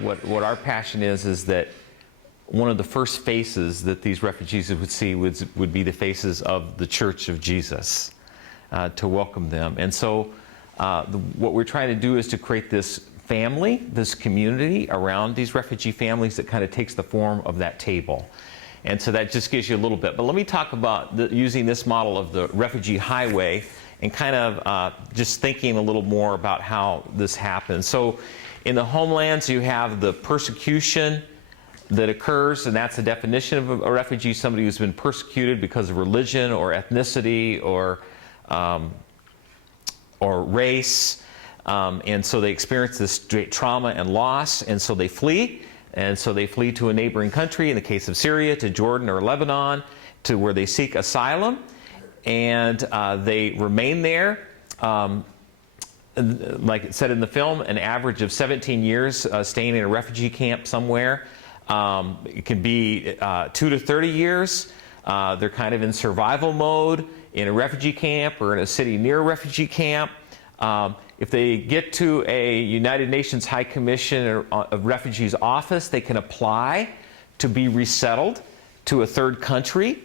what our passion is that one of the first faces that these refugees would see would be the faces of the Church of Jesus, to welcome them. And so what we're trying to do is to create this family, this community around these refugee families that kind of takes the form of that table. And so that just gives you a little bit. But let me talk about using this model of the refugee highway and kind of just thinking a little more about how this happens. So in the homelands, you have the persecution that occurs, and that's the definition of a refugee, somebody who's been persecuted because of religion or ethnicity or race. And so they experience this great trauma and loss, and so they flee. And so they flee to a neighboring country, in the case of Syria, to Jordan or Lebanon, to where they seek asylum. And they remain there, like it said in the film, an average of 17 years staying in a refugee camp somewhere. It can be 2 to 30 years. They're kind of in survival mode in a refugee camp or in a city near a refugee camp. If they get to a United Nations High Commission of Refugees office, they can apply to be resettled to a third country.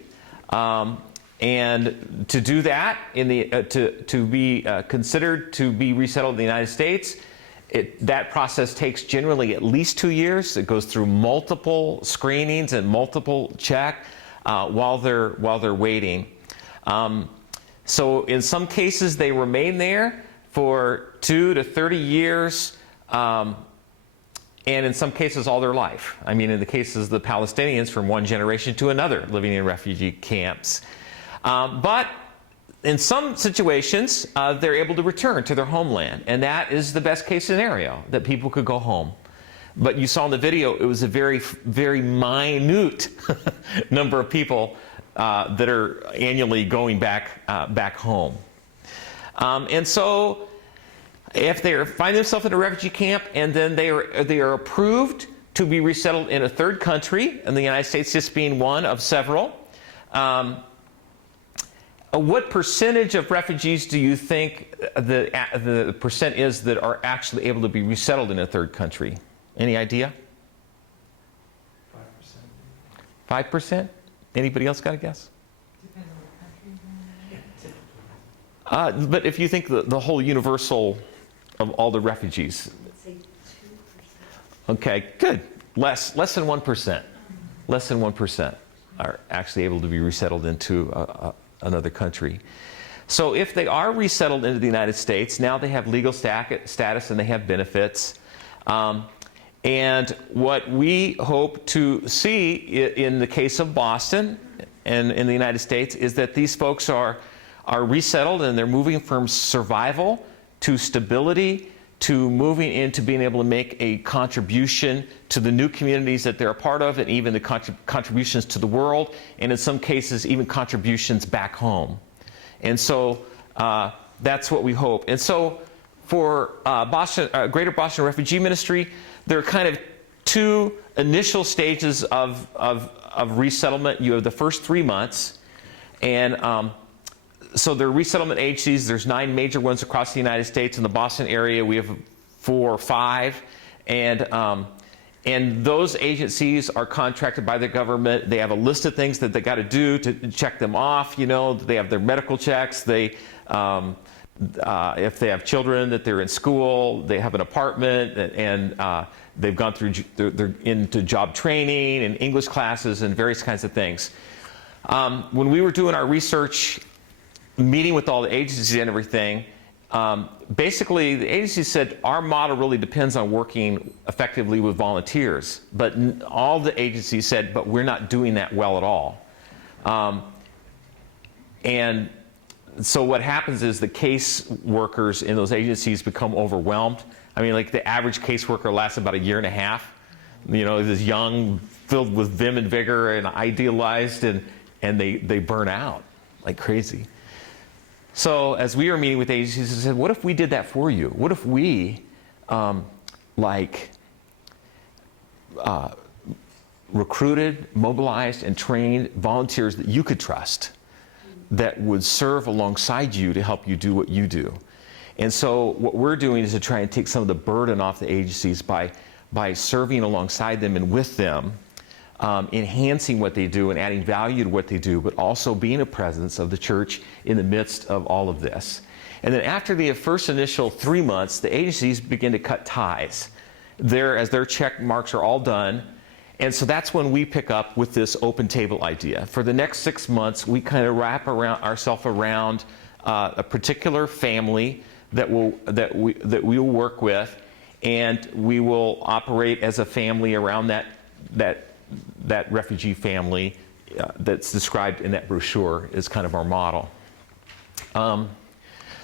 And to do that, to be considered to be resettled in the United States, that process takes generally at least 2 years. It goes through multiple screenings and multiple checks while they're waiting. So in some cases, they remain there for 2 to 30 years, and in some cases all their life. I mean, in the cases of the Palestinians, from one generation to another, living in refugee camps. But in some situations, they're able to return to their homeland, and that is the best case scenario, that people could go home. But you saw in the video, it was a very, very minute number of people that are annually going back home. And so if they find themselves in a refugee camp and then they are approved to be resettled in a third country, and the United States just being one of several, what percentage of refugees do you think the percent is that are actually able to be resettled in a third country? Any idea? 5%. 5%? Anybody else got a guess? Depends on the country. But if you think the whole universal of all the refugees. Let's say 2%. Okay, good. Less than 1%. Less than 1% are actually able to be resettled into another country. So if they are resettled into the United States, now they have legal status and they have benefits. And what we hope to see in the case of Boston and in the United States is that these folks are resettled, and they're moving from survival to stability to moving into being able to make a contribution to the new communities that they're a part of, and even the contributions to the world, and in some cases even contributions back home. And so that's what we hope. And so for Greater Boston Refugee Ministry, there are kind of two initial stages of resettlement. You have the first 3 months, and so there are resettlement agencies. There's 9 major ones across the United States. In the Boston area, we have 4 or 5, and those agencies are contracted by the government. They have a list of things that they got to do to check them off. You know, they have their medical checks. They if they have children that they're in school, they have an apartment, and they've gone through, they're into job training and English classes and various kinds of things. When we were doing our research, meeting with all the agencies and everything, basically the agency said our model really depends on working effectively with volunteers. But all the agencies said, but we're not doing that well at all. And so what happens is the case workers in those agencies become overwhelmed. I mean, like the average caseworker lasts about 1.5 years. You know, this young, filled with vim and vigor and idealized, and they burn out like crazy. So as we were meeting with agencies, I said, what if we did that for you? What if we recruited, mobilized, and trained volunteers that you could trust, that would serve alongside you to help you do what you do? And so what we're doing is to try and take some of the burden off the agencies by by serving alongside them and with them, enhancing what they do and adding value to what they do, but also being a presence of the church in the midst of all of this. And then after the first initial 3 months, the agencies begin to cut ties. As their check marks are all done. And so that's when we pick up with this open table idea. For the next 6 months, we kind of wrap ourselves around a particular family that we will work with, and we will operate as a family around that refugee family that's described in that brochure is kind of our model.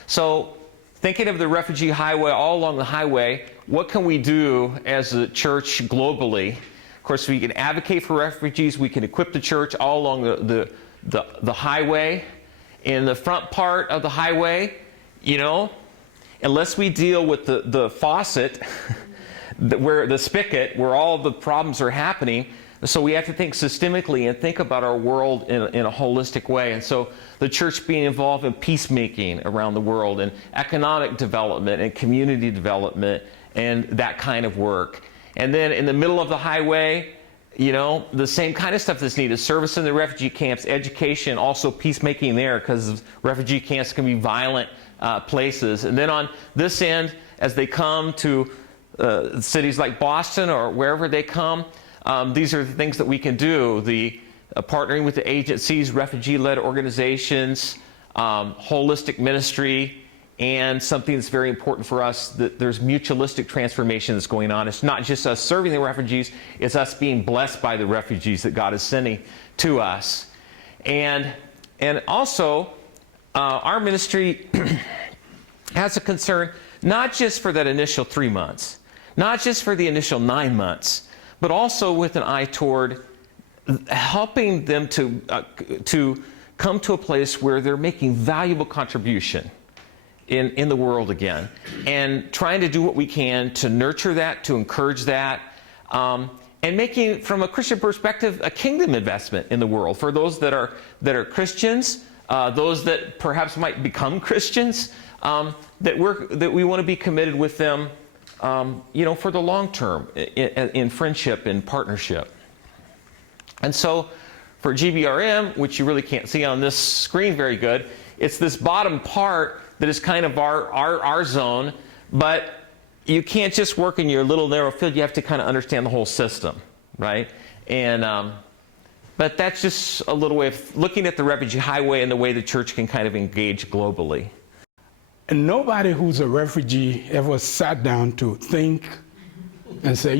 So thinking of the refugee highway, all along the highway, what can we do as a church globally? Of course, we can advocate for refugees. We can equip the church all along the highway. In the front part of the highway, unless we deal with the faucet, where the spigot, where all the problems are happening. So we have to think systemically and think about our world in a holistic way. And so the church being involved in peacemaking around the world, and economic development and community development and that kind of work. And then in the middle of the highway, the same kind of stuff that's needed. Service in the refugee camps, education, also peacemaking there, because refugee camps can be violent places. And then on this end, as they come to cities like Boston or wherever they come, these are the things that we can do. Partnering with the agencies, refugee-led organizations, holistic ministry, and something that's very important for us, that there's mutualistic transformation that's going on. It's not just us serving the refugees, it's us being blessed by the refugees that God is sending to us. And also, our ministry has a concern not just for that initial 3 months, not just for the initial 9 months, but also with an eye toward helping them to come to a place where they're making valuable contribution in the world again, and trying to do what we can to nurture that, to encourage that, and making, from a Christian perspective, a kingdom investment in the world for those that are Christians, those that perhaps might become Christians, that we want to be committed with them, for the long term, in friendship and partnership. And so, for GBRM, which you really can't see on this screen very good, it's this bottom part that is kind of our zone, but you can't just work in your little narrow field. You have to kind of understand the whole system, right? And but that's just a little way of looking at the refugee highway and the way the church can kind of engage globally. And nobody who's a refugee ever sat down to think and say,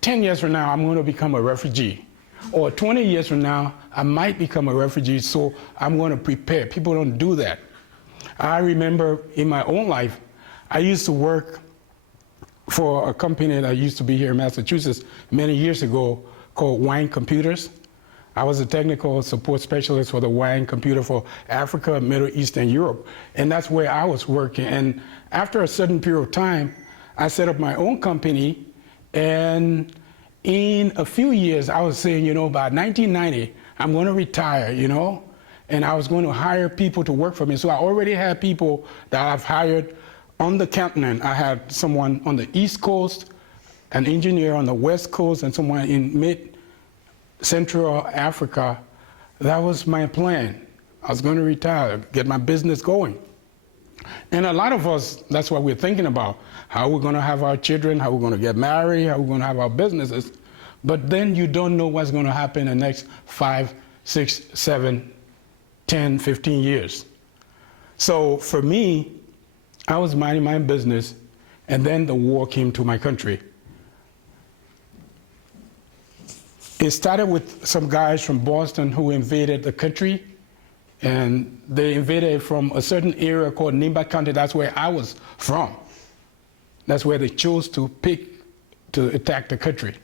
10 years from now, I'm going to become a refugee. Or 20 years from now, I might become a refugee, so I'm going to prepare. People don't do that. I remember in my own life, I used to work for a company that used to be here in Massachusetts many years ago called Wine Computers. I was a technical support specialist for the Wine Computer for Africa, Middle East, and Europe. And that's where I was working. And after a certain period of time, I set up my own company. And in a few years, I was saying, by 1990, I'm going to retire, and I was going to hire people to work for me. So I already had people that I've hired on the continent. I had someone on the East Coast, an engineer on the West Coast, and someone in mid-Central Africa. That was my plan. I was going to retire, get my business going. And a lot of us, that's what we're thinking about. How we're going to have our children, how we're going to get married, how we're going to have our businesses. But then you don't know what's going to happen in the next 5, 6, 7, 10, 15 years. So for me, I was minding my business, and then the war came to my country. It started with some guys from Boston who invaded the country, and they invaded from a certain area called Nimba County. That's where I was from. That's where they chose to pick to attack the country.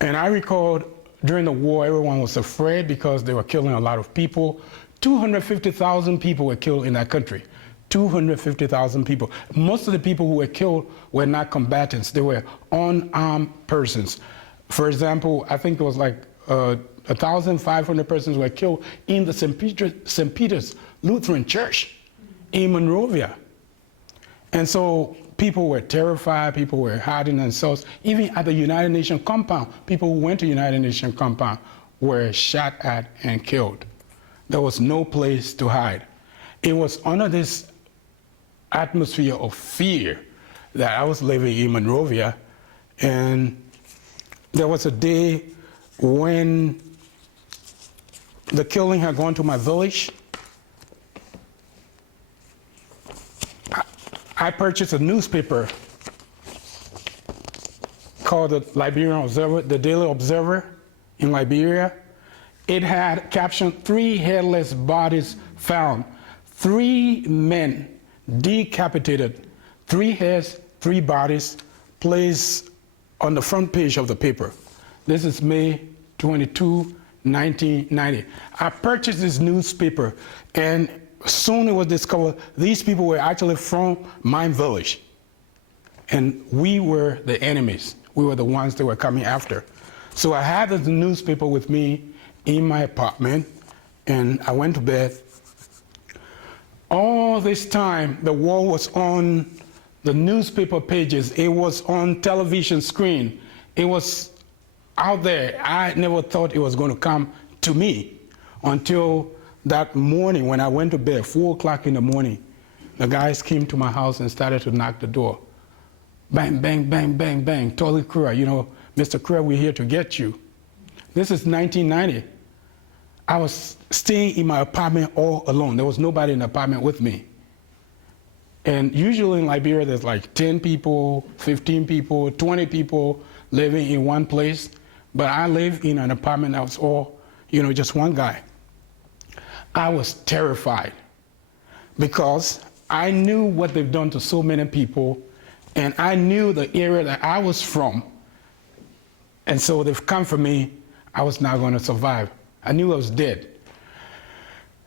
And I recalled during the war, everyone was afraid because they were killing a lot of people. 250,000 people were killed in that country. 250,000 people. Most of the people who were killed were not combatants. They were unarmed persons. For example, I think it was like 1,500 persons were killed in the St. Peter's Lutheran Church in Monrovia. And so People were terrified. People were hiding themselves. Even at the United Nations compound, people who went to United Nations compound were shot at and killed. There was no place to hide. It was under this atmosphere of fear that I was living in Monrovia, and there was a day when the killing had gone to my village. I purchased a newspaper called the Liberian Observer, the Daily Observer in Liberia. It had captioned 3 headless bodies found, 3 men decapitated, 3 heads, 3 bodies placed on the front page of the paper. This is May 22, 1990. I purchased this newspaper, and soon it was discovered these people were actually from my village. And we were the enemies. We were the ones they were coming after. So I had the newspaper with me in my apartment, and I went to bed. All this time, the war was on the newspaper pages. It was on television screen. It was out there. I never thought it was going to come to me until that morning when I went to bed, 4 o'clock in the morning. The guys came to my house and started to knock the door. Bang, bang, bang, bang, bang. Tolly Kura, you know, Mr. Kura, we're here to get you. This is 1990. I was staying in my apartment all alone. There was nobody in the apartment with me. And usually in Liberia, there's like 10 people, 15 people, 20 people living in one place. But I lived in an apartment that was all, you know, just one guy. I was terrified because I knew what they've done to so many people, and I knew the area that I was from. And so they've come for me. I was not going to survive. I knew I was dead.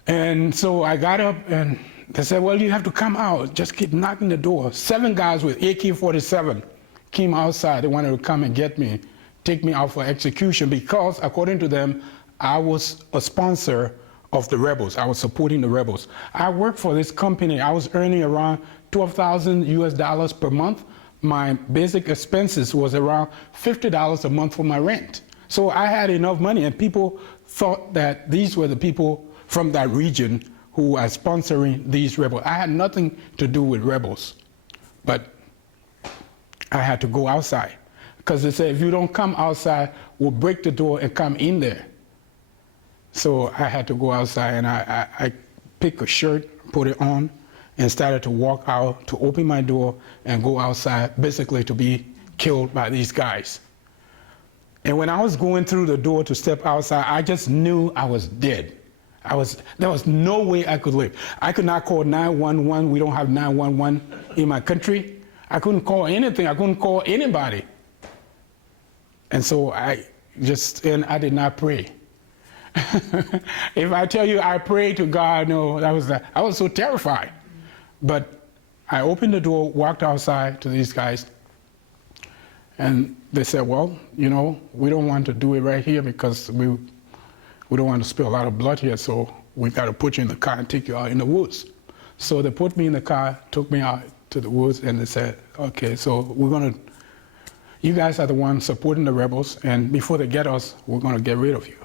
And so I got up, and they said, well, you have to come out. Just keep knocking the door. 7 guys with AK-47 came outside. They wanted to come and get me, take me out for execution because, according to them, I was a sponsor of the rebels. I was supporting the rebels. I worked for this company. I was earning around $12,000 per month. My basic expenses was around $50 a month for my rent. So I had enough money, and people thought that these were the people from that region who are sponsoring these rebels. I had nothing to do with rebels, but I had to go outside because they said, if you don't come outside, we'll break the door and come in there. So I had to go outside, and I picked a shirt, put it on, and started to walk out to open my door and go outside, basically to be killed by these guys. And when I was going through the door to step outside, I just knew I was dead. There was no way I could live. I could not call 911. We don't have 911 in my country. I couldn't call anything. I couldn't call anybody. And so I did not pray. If I tell you I prayed to God, no, I was so terrified. But I opened the door, walked outside to these guys, and they said, well, you know, we don't want to do it right here because we don't want to spill a lot of blood here, so we got to put you in the car and take you out in the woods. So they put me in the car, took me out to the woods, and they said, okay, so you guys are the ones supporting the rebels, and before they get us, we're going to get rid of you.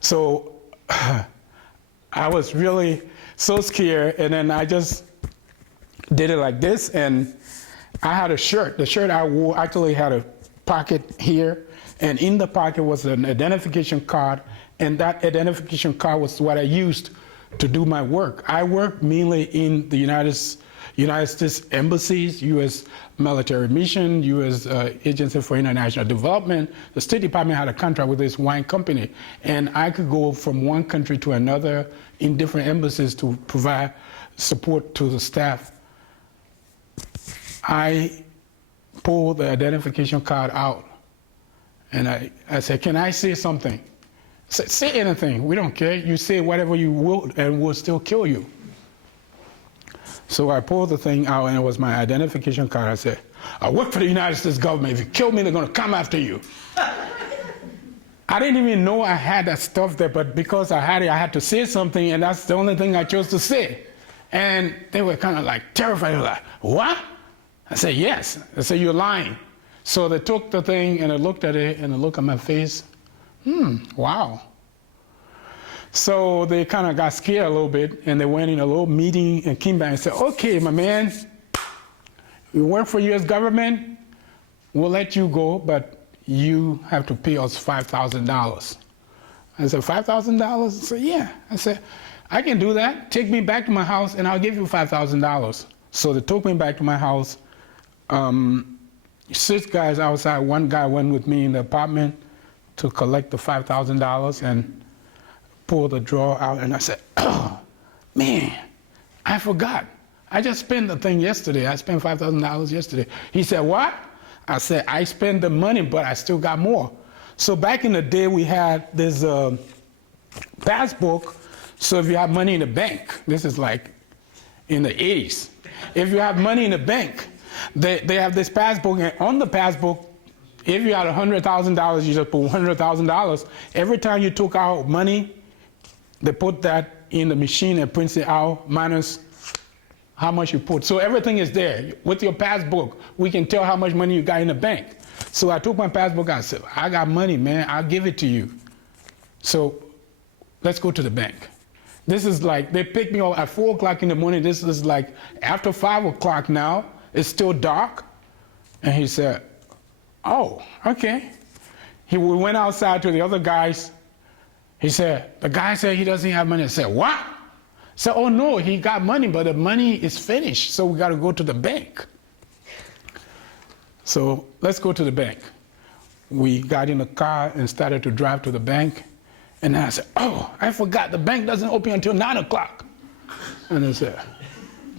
So I was really so scared, and then I just did it like this, and I had a shirt. The shirt I wore actually had a pocket here, and in the pocket was an identification card, and that identification card was what I used to do my work. I worked mainly in the United States embassies, U.S. military mission, U.S. Agency for International Development. The State Department had a contract with this wine company, and I could go from one country to another in different embassies to provide support to the staff. I pulled the identification card out, and I said, can I say something? Say anything, we don't care. You say whatever you will, and we'll still kill you. So I pulled the thing out, and it was my identification card. I said, I work for the United States government. If you kill me, they're going to come after you. I didn't even know I had that stuff there, but because I had it, I had to say something, and that's the only thing I chose to say. And they were kind of like terrified. They were like, what? I said, yes. I said, you're lying. So they took the thing and they looked at it and they looked at my face. Wow. So they kind of got scared a little bit and they went in a little meeting and came back and said, okay, my man, we work for U.S. government, we'll let you go, but you have to pay us $5,000. I said, $5,000? I said, yeah. I said, I can do that. Take me back to my house and I'll give you $5,000. So they took me back to my house. 6 guys outside, 1 guy went with me in the apartment to collect the $5,000 and pull the drawer out. And I said, oh, man, I forgot. I just spent the thing yesterday. I spent $5,000 yesterday. He said, what? I said, I spent the money, but I still got more. So back in the day, we had this passbook. So if you have money in the bank, this is like in the 80s. If you have money in the bank, they have this passbook, and on the passbook, if you had $100,000, you just put $100,000. Every time you took out money, they put that in the machine and prints it out minus how much you put. So everything is there. With your passbook, we can tell how much money you got in the bank. So I took my passbook, I said, I got money, man, I'll give it to you. So let's go to the bank. This is like, they picked me up at 4 o'clock in the morning. This is like after 5 o'clock now. It's still dark. And he said, oh, okay. We went outside to the other guys. He said, the guy said he doesn't have money. I said, what? I said, oh no, he got money, but the money is finished. So we got to go to the bank. So let's go to the bank. We got in the car and started to drive to the bank. And then I said, oh, I forgot, the bank doesn't open until 9 o'clock. And they said,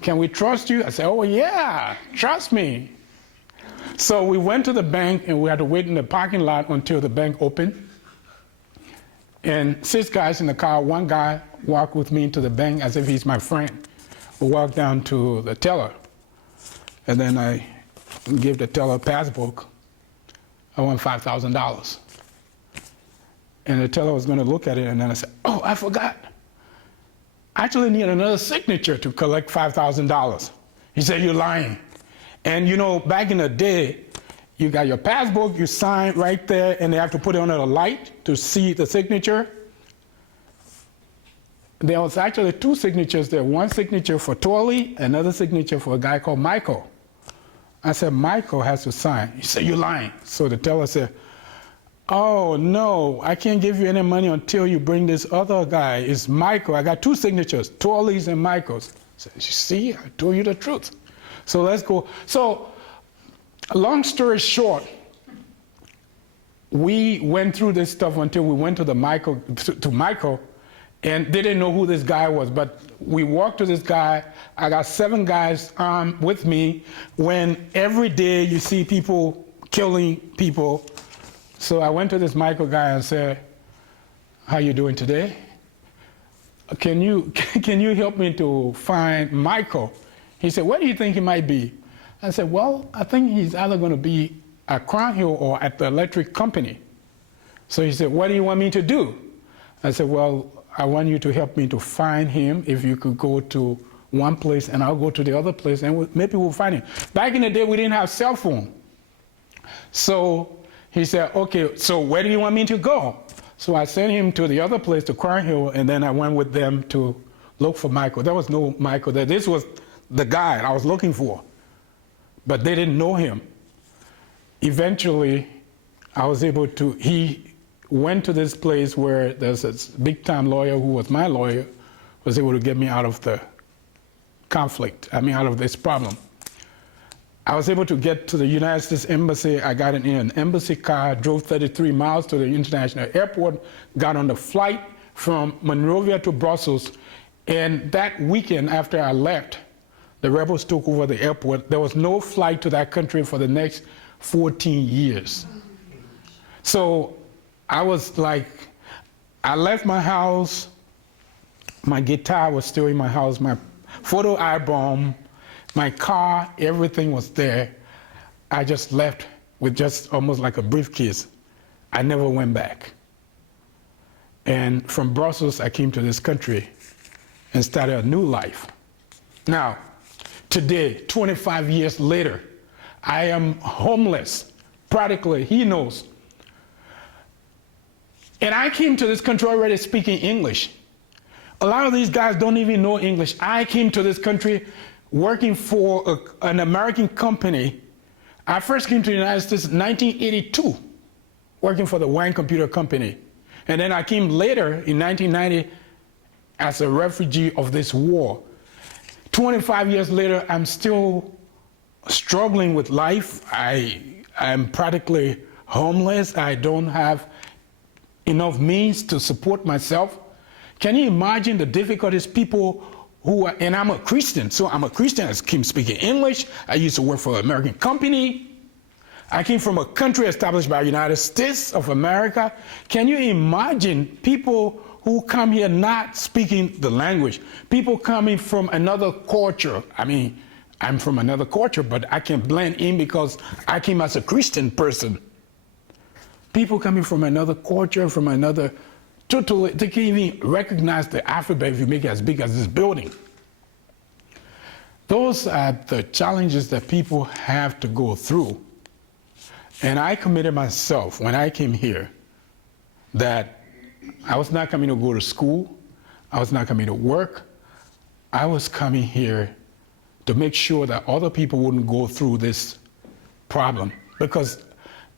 can we trust you? I said, oh yeah, trust me. So we went to the bank and we had to wait in the parking lot until the bank opened. And 6 guys in the car, 1 guy walked with me to the bank as if he's my friend. We walked down to the teller. And then I gave the teller a passbook. I want $5,000. And the teller was going to look at it, and then I said, oh, I forgot. I actually need another signature to collect $5,000. He said, you're lying. And you know, back in the day, you got your passbook, you sign right there, and they have to put it under the light to see the signature. There was actually 2 signatures there. 1 signature for Torley, another signature for a guy called Michael. I said, Michael has to sign. He said, you're lying. So the teller said, oh, no, I can't give you any money until you bring this other guy. It's Michael. I got 2 signatures, Torley's and Michael's. I said, you see, I told you the truth. So let's go. So long story short, we went through this stuff until we went to Michael, and they didn't know who this guy was. But we walked to this guy. I got 7 guys with me. When every day you see people killing people. So I went to this Michael guy and said, how you doing today? Can you help me to find Michael? He said, where do you think he might be? I said, well, I think he's either going to be at Crown Hill or at the electric company. So he said, what do you want me to do? I said, well, I want you to help me to find him. If you could go to one place and I'll go to the other place and maybe we'll find him. Back in the day, we didn't have cell phone. So he said, okay, so where do you want me to go? So I sent him to the other place, to Crown Hill, and then I went with them to look for Michael. There was no Michael there. This was the guy I was looking for, but they didn't know him. Eventually, I was able to, he went to this place where there's a big-time lawyer who was my lawyer, was able to get me out of the conflict, out of this problem. I was able to get to the United States Embassy. I got in an embassy car, drove 33 miles to the international airport, got on the flight from Monrovia to Brussels, and that weekend after I left, the rebels took over the airport. There was no flight to that country for the next 14 years. So I was like, I left my house, my guitar was still in my house, my photo album, my car, everything was there. I just left with just almost like a briefcase. I never went back. And from Brussels, I came to this country and started a new life. Now, today, 25 years later, I am homeless. Practically, he knows. And I came to this country already speaking English. A lot of these guys don't even know English. I came to this country working for an American company. I first came to the United States in 1982, working for the Wang Computer Company. And then I came later in 1990 as a refugee of this war. 25 years later, I'm still struggling with life. I'm practically homeless. I don't have enough means to support myself. Can you imagine the difficulties people who are, and I'm a Christian, so I'm a Christian, I came speaking English. I used to work for an American company. I came from a country established by the United States of America. Can you imagine people who come here not speaking the language? People coming from another culture. I mean, I'm from another culture, but I can blend in because I came as a Christian person. People coming from another culture, from another, totally, they can't even recognize the alphabet if you make it as big as this building. Those are the challenges that people have to go through. And I committed myself when I came here that I was not coming to go to school. I was not coming to work. I was coming here to make sure that other people wouldn't go through this problem, because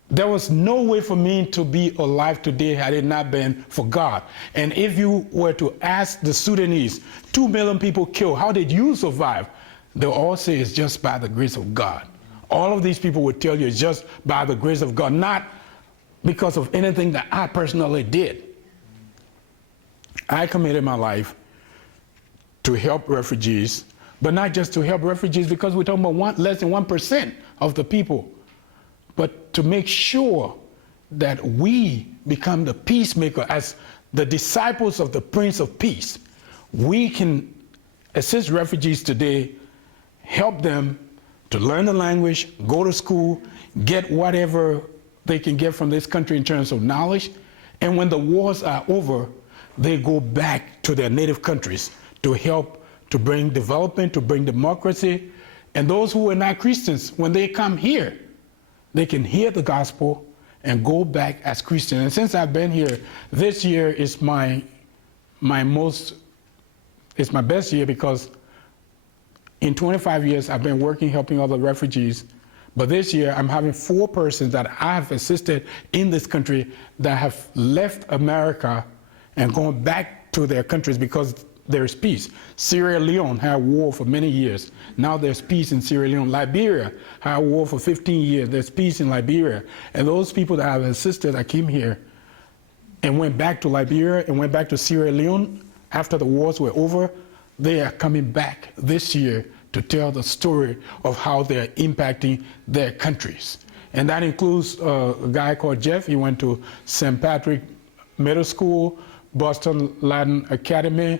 there was no way for me to be alive today had it not been for God. And if you were to ask the Sudanese, 2 million people killed, how did you survive? They'll all say it's just by the grace of God. All of these people would tell you it's just by the grace of God, not because of anything that I personally did. I committed my life to help refugees, but not just to help refugees, because we're talking about less than 1% of the people, but to make sure that we become the peacemaker as the disciples of the Prince of Peace. We can assist refugees today, help them to learn the language, go to school, get whatever they can get from this country in terms of knowledge. And when the wars are over, they go back to their native countries to help to bring development, to bring democracy. And those who are not Christians, when they come here, they can hear the gospel and go back as Christians. And since I've been here, this year is my best year, because in 25 years, I've been working, helping other refugees. But this year, I'm having 4 persons that I've assisted in this country that have left America and gone back to their countries because there's peace. Sierra Leone had war for many years. Now there's peace in Sierra Leone. Liberia had war for 15 years. There's peace in Liberia. And those people that I've assisted that came here and went back to Liberia and went back to Sierra Leone after the wars were over, they are coming back this year to tell the story of how they're impacting their countries. And that includes a guy called Jeff. He went to St. Patrick Middle School, Boston Latin Academy,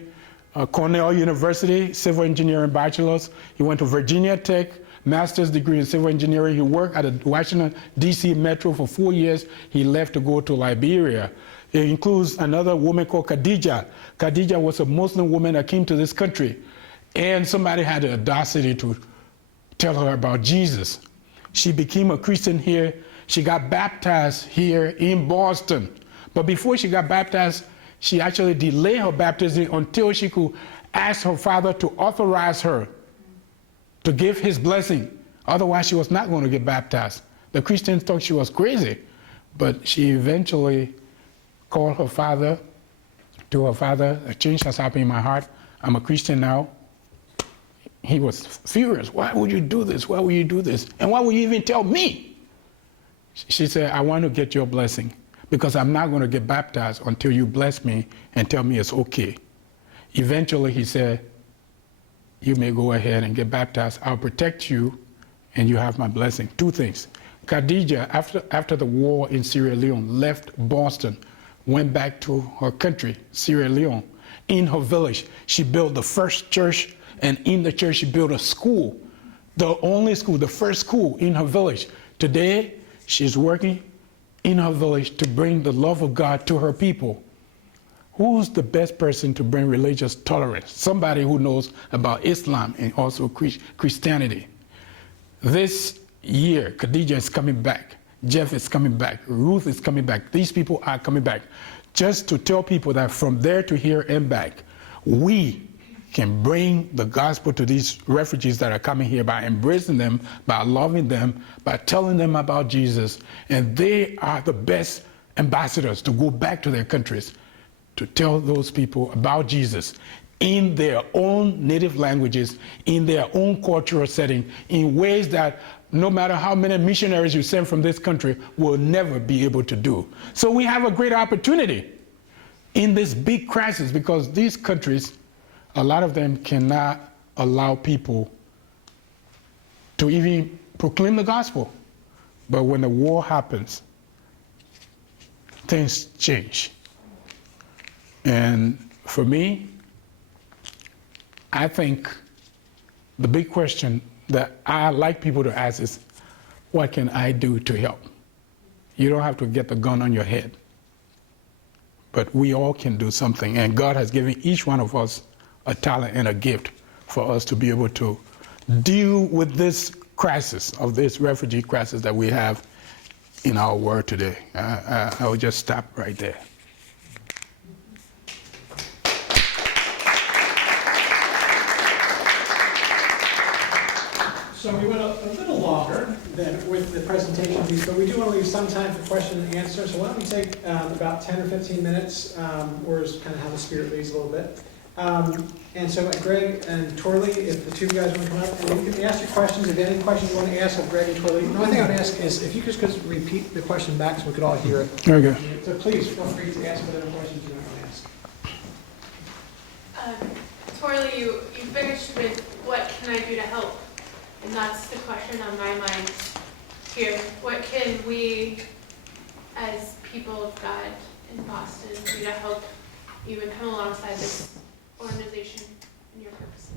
Cornell University, civil engineering bachelor's. He went to Virginia Tech, master's degree in civil engineering. He worked at the Washington, D.C. Metro for 4 years. He left to go to Liberia. It includes another woman called Khadija. Khadija was a Muslim woman that came to this country, and somebody had the audacity to tell her about Jesus. She became a Christian here. She got baptized here in Boston. But before she got baptized, she actually delayed her baptism until she could ask her father to authorize her to give his blessing. Otherwise, she was not going to get baptized. The Christians thought she was crazy, but she eventually called her father, to her father, a change has happened in my heart. I'm a Christian now. He was furious. Why would you do this? Why would you do this? And why would you even tell me? She said, I want to get your blessing, because I'm not going to get baptized until you bless me and tell me it's okay. Eventually, he said, you may go ahead and get baptized. I'll protect you, and you have my blessing. 2 things. Khadija, after the war in Sierra Leone, left Boston, went back to her country, Sierra Leone. In her village, she built the first church, and in the church, she built a school, the only school, the first school in her village. Today, she's working in her village to bring the love of God to her people. Who's the best person to bring religious tolerance? Somebody who knows about Islam and also Christianity. This year, Khadijah is coming back, Jeff is coming back, Ruth is coming back. These people are coming back. Just to tell people that from there to here and back, we can bring the gospel to these refugees that are coming here by embracing them, by loving them, by telling them about Jesus. And they are the best ambassadors to go back to their countries to tell those people about Jesus in their own native languages, in their own cultural setting, in ways that no matter how many missionaries you send from this country will never be able to do. So we have a great opportunity in this big crisis, because these countries, a lot of them cannot allow people to even proclaim the gospel. But when the war happens, things change. And for me, I think the big question that I like people to ask is, what can I do to help? You don't have to get the gun on your head, but we all can do something. And God has given each one of us a talent and a gift for us to be able to deal with this crisis, of this refugee crisis that we have in our world today. I will just stop right there. So we went a little longer than with the presentation piece, but we do want to leave some time for question and answer. So why don't we take about 10 or 15 minutes, or is kind of how the spirit leads a little bit. And so Greg and Torley, if the two of you guys want to come up, and you can ask your questions. If you have any questions you want to ask of Greg and Torley, the only thing I would ask is if you could just repeat the question back so we could all hear it. Okay. So please feel free to ask whatever questions you want to ask. Torley, you finished with what can I do to help? And that's the question on my mind here. What can we, as people of God in Boston, do to help you and come alongside this organization and your purpose?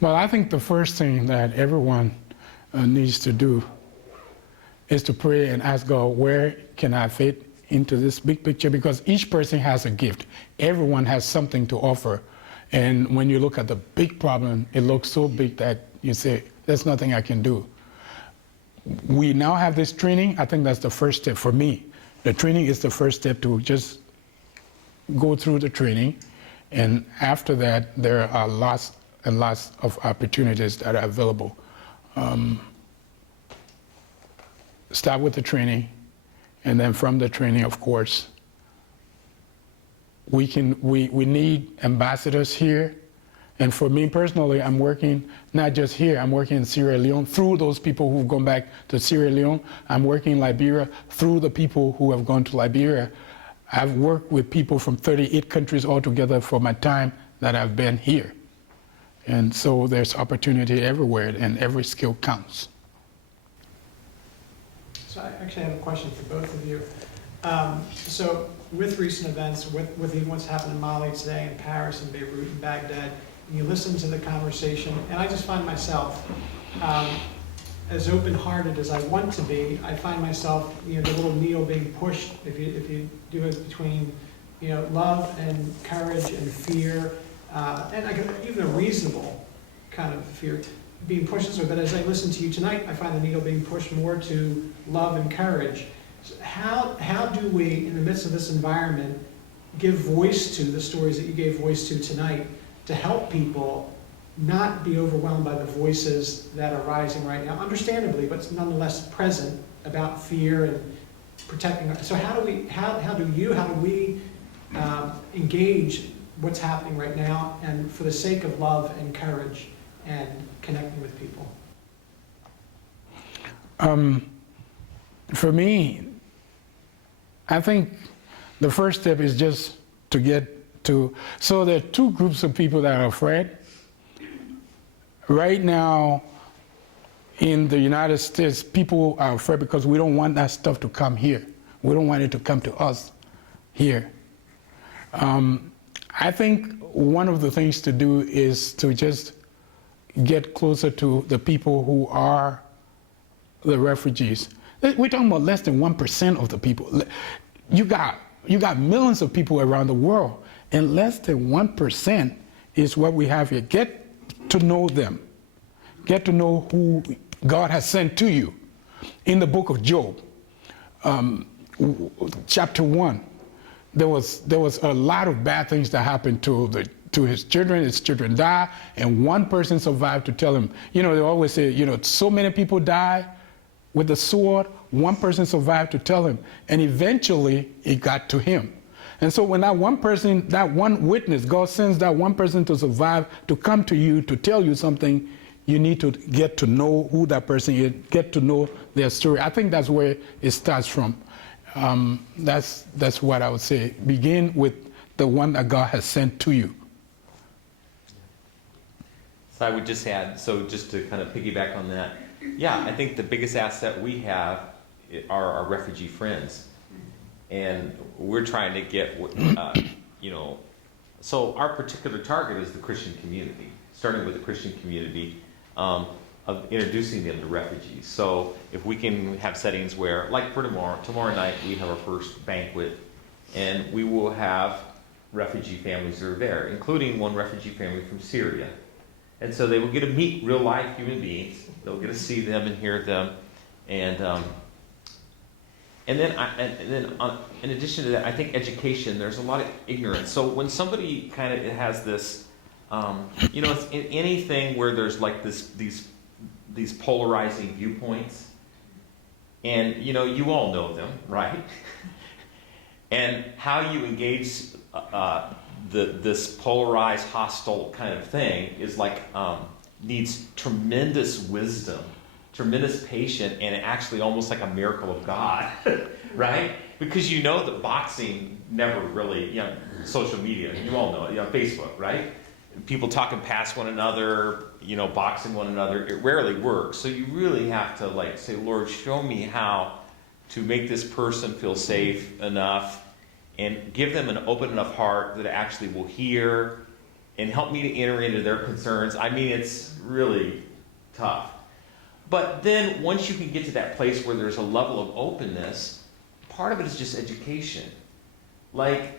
Well, I think the first thing that everyone needs to do is to pray and ask God, where can I fit into this big picture? Because each person has a gift. Everyone has something to offer. And when you look at the big problem, it looks so big that you say, there's nothing I can do. We now have this training. I think that's the first step for me. The training is the first step to just go through the training. And after that, there are lots and lots of opportunities that are available. Start with the training. And then from the training, of course, we need ambassadors here. And for me personally, I'm working not just here, I'm working in Sierra Leone through those people who've gone back to Sierra Leone. I'm working in Liberia through the people who have gone to Liberia. I've worked with people from 38 countries altogether for my time that I've been here. And so there's opportunity everywhere, and every skill counts. So I actually have a question for both of you. So with recent events, with even what's happened in Mali today, in Paris, and Beirut, and Baghdad, and you listen to the conversation, and I just find myself, as open-hearted as I want to be, I find myself, the little needle being pushed, if you do it between, love and courage and fear, and even a reasonable kind of fear being pushed this way. But as I listen to you tonight, I find the needle being pushed more to love and courage. So how do we, in the midst of this environment, give voice to the stories that you gave voice to tonight to help people not be overwhelmed by the voices that are rising right now, understandably, but nonetheless present, about fear and protecting? So how do we engage what's happening right now, and for the sake of love and courage and connecting with people? For me, I think the first step is just to get to, so there are two groups of people that are afraid. Right now, in the United States, people are afraid because we don't want that stuff to come here. We don't want it to come to us here. I think one of the things to do is to just get closer to the people who are the refugees. We're talking about less than 1% of the people. You got millions of people around the world, and less than 1% is what we have here. Get to know them. Get to know who God has sent to you. In the book of Job, chapter 1, there was a lot of bad things that happened to his children. His children died, and one person survived to tell him. They always say, so many people die with the sword. One person survived to tell him, and eventually it got to him. And so when that one person, that one witness, God sends that one person to survive, to come to you, to tell you something, you need to get to know who that person is, get to know their story. I think that's where it starts from. That's what I would say. Begin with the one that God has sent to you. So I would just add, so just to kind of piggyback on that, yeah, I think the biggest asset we have are our refugee friends. And we're trying to get, so our particular target is the Christian community, starting with the Christian community, of introducing them to refugees. So if we can have settings where, like for tomorrow night we have our first banquet, and we will have refugee families that are there, including one refugee family from Syria. And so they will get to meet real life human beings. They'll get to see them and hear them, and then in addition to that, I think education. There's a lot of ignorance. So when somebody kind of has this, it's in anything where there's like these polarizing viewpoints, and you all know them, right? And how you engage this polarized, hostile kind of thing is like needs tremendous wisdom, tremendous patience, and actually almost like a miracle of God, right? Because that boxing never really, social media, you all know it, Facebook, right? People talking past one another, boxing one another, it rarely works. So you really have to say, Lord, show me how to make this person feel safe enough and give them an open enough heart that actually will hear and help me to enter into their concerns. I mean, it's really tough. But then once you can get to that place where there's a level of openness, part of it is just education. Like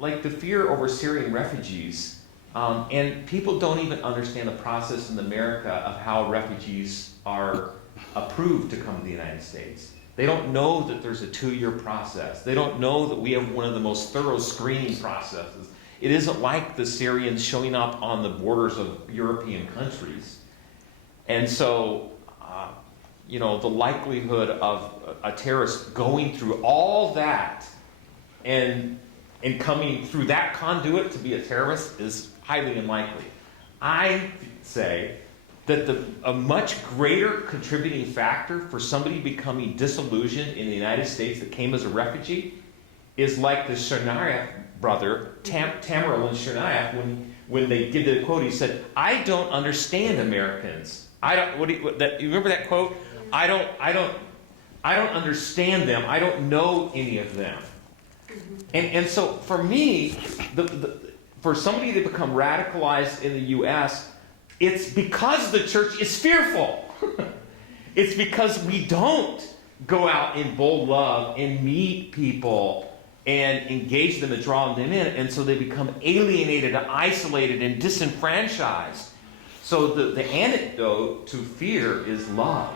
the fear over Syrian refugees, and people don't even understand the process in America of how refugees are approved to come to the United States. They don't know that there's a 2-year process. They don't know that we have one of the most thorough screening processes. It isn't like the Syrians showing up on the borders of European countries. And so the likelihood of a terrorist going through all that and coming through that conduit to be a terrorist is highly unlikely. I say that a much greater contributing factor for somebody becoming disillusioned in the United States that came as a refugee is like the Shania brother, Tamaril and Shania, when they did the quote, he said, "I don't understand Americans. I don't." You remember that quote? I don't understand them. I don't know any of them. And so for me, for somebody to become radicalized in the U.S., it's because the church is fearful. It's because we don't go out in bold love and meet people and engage them and draw them in, and so they become alienated and isolated and disenfranchised. So the antidote to fear is love.